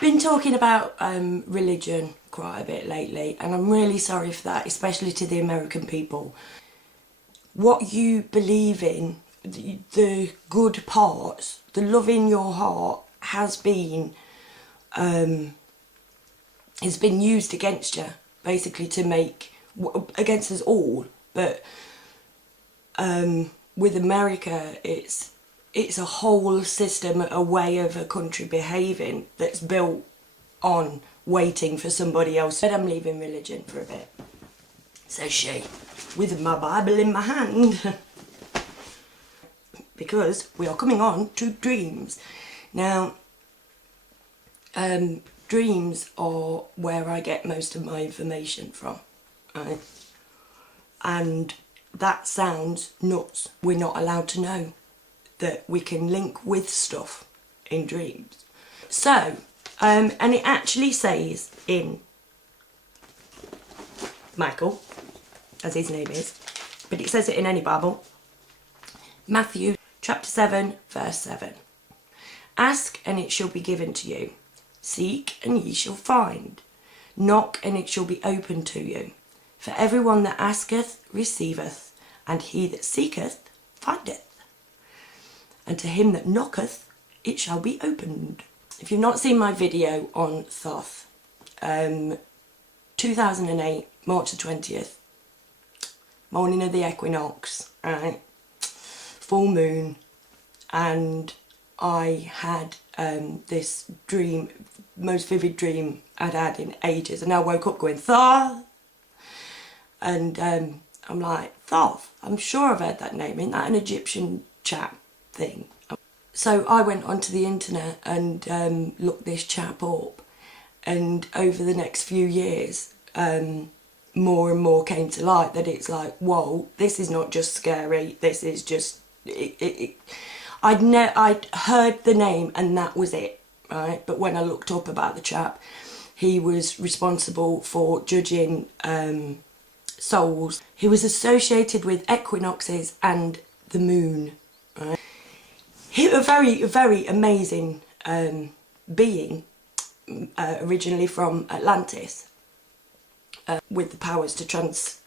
been talking about religion quite a bit lately, and I'm really sorry for that, especially to the American people. What you believe in, the good parts, the love in your heart has been used against you, basically, to make, against us all. But with America, it's a whole system, a way of a country behaving that's built on waiting for somebody else. But I'm leaving religion for a bit, says she, with my Bible in my hand. Because we are coming on to dreams. Now, dreams are where I get most of my information from, right? And that sounds nuts. We're not allowed to know that we can link with stuff in dreams. So, and it actually says in Michael, as his name is, but it says it in any Bible, Matthew chapter 7 verse 7. Ask and it shall be given to you. Seek and ye shall find. Knock and it shall be opened to you. For everyone that asketh receiveth, and he that seeketh findeth. And to him that knocketh it shall be opened. If you've not seen my video on Thoth, 2008, March the 20th, morning of the equinox, right, full moon, and I had this dream, most vivid dream I'd had in ages, and I woke up going, Thoth! And I'm like, Thoth, I'm sure I've heard that name. Isn't that an Egyptian chap thing? So I went onto the internet and looked this chap up, and over the next few years, more and more came to light that it's like, whoa, this is not just scary, this is just, I'd heard the name and that was it, right? But when I looked up about the chap, he was responsible for judging souls. He was associated with equinoxes and the moon, right? He was a very amazing being, originally from Atlantis, with the powers to transgress,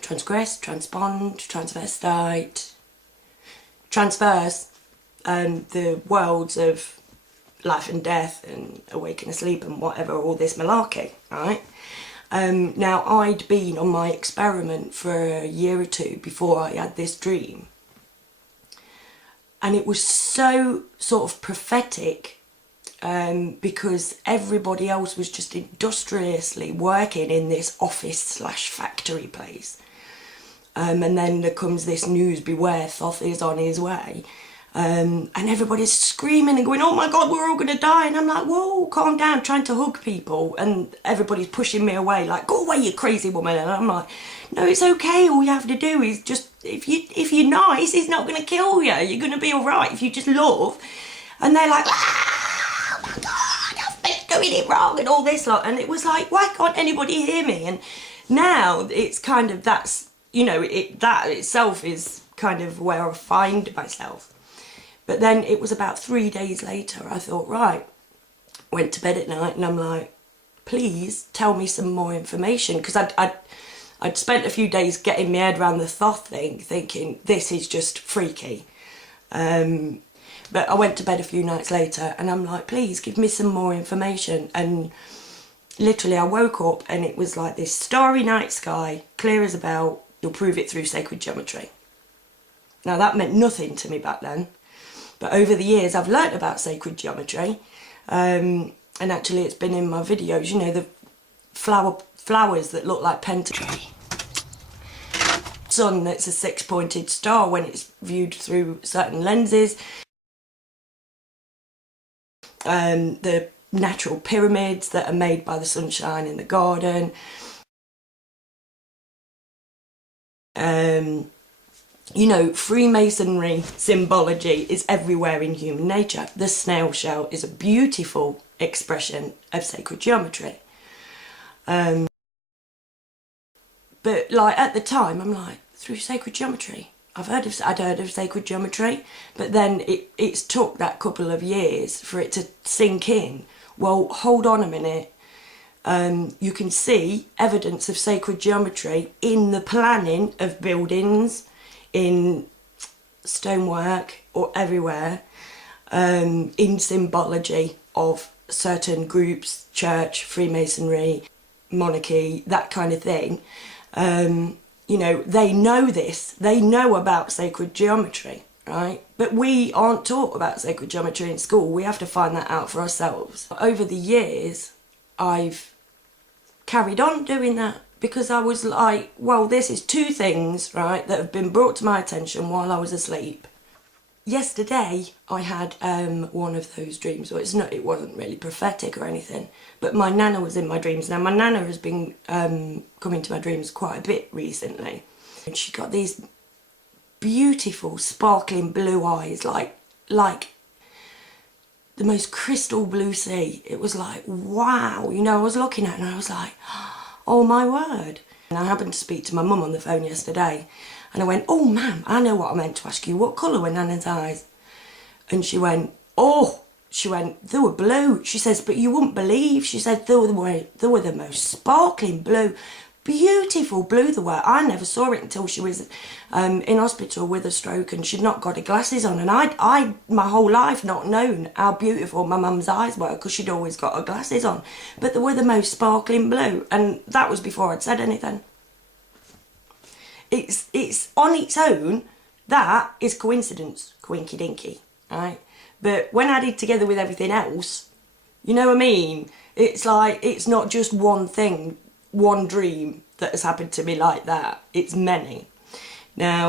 transpond, transvestite, transverse the worlds of life and death and awake and asleep and whatever, all this malarkey, right? Now, I'd been on my experiment for a year or two before I had this dream, and it was so sort of prophetic, because everybody else was just industriously working in this office / factory place. And then there comes this news, beware, Thoth is on his way. And everybody's screaming and going, oh my God, we're all going to die. And I'm like, whoa, calm down, trying to hug people. And everybody's pushing me away, like, go away, you crazy woman. And I'm like, no, it's okay. All you have to do is just, if you're nice, he's not going to kill you. You're going to be all right if you just love. And they're like, oh my God, I've been doing it wrong and all this lot. And it was like, why can't anybody hear me? And now it's kind of, that's, you know, that itself is kind of where I find myself. But then it was about 3 days later, I thought, right, went to bed at night and I'm like, please tell me some more information. Because I'd spent a few days getting my head around the Thoth thing, thinking this is just freaky. But I went to bed a few nights later and I'm like, please give me some more information. And literally I woke up and it was like this starry night sky, clear as a bell. You'll prove it through sacred geometry. Now that meant nothing to me back then. But over the years I've learnt about sacred geometry, and actually it's been in my videos, you know, the flowers that look like pentagram. Sun that's a 6-pointed star when it's viewed through certain lenses. The natural pyramids that are made by the sunshine in the garden. You know, Freemasonry symbology is everywhere in human nature. The snail shell is a beautiful expression of sacred geometry. But like at the time, I'm like, through sacred geometry, I'd heard of sacred geometry, but then it's took that couple of years for it to sink in. Well, hold on a minute. You can see evidence of sacred geometry in the planning of buildings, in stonework, or everywhere, in symbology of certain groups, church, Freemasonry, monarchy, that kind of thing. You know, they know this. They know about sacred geometry, right? But we aren't taught about sacred geometry in school. We have to find that out for ourselves. Over the years, I've carried on doing that because I was like, well, this is two things, right, that have been brought to my attention while I was asleep. Yesterday, I had one of those dreams. Well, it wasn't really prophetic or anything, but my nana was in my dreams. Now, my nana has been coming to my dreams quite a bit recently. And she got these beautiful, sparkling blue eyes, like the most crystal blue sea. It was like, wow. You know, I was looking at it and I was like, oh my word. And I happened to speak to my mum on the phone yesterday. And I went, oh, ma'am, I know what I meant to ask you. What colour were Nana's eyes? And she went, they were blue. She says, but you wouldn't believe. She said, they were the most sparkling blue. Beautiful blue they were. I never saw it until she was in hospital with a stroke and she'd not got her glasses on. And I my whole life not known how beautiful my mum's eyes were because she'd always got her glasses on. But they were the most sparkling blue. And that was before I'd said anything. It's on its own, that is coincidence, coinky dinky, right? But when added together with everything else, you know what I mean? It's like, it's not just one thing, one dream that has happened to me like that. It's many. Now,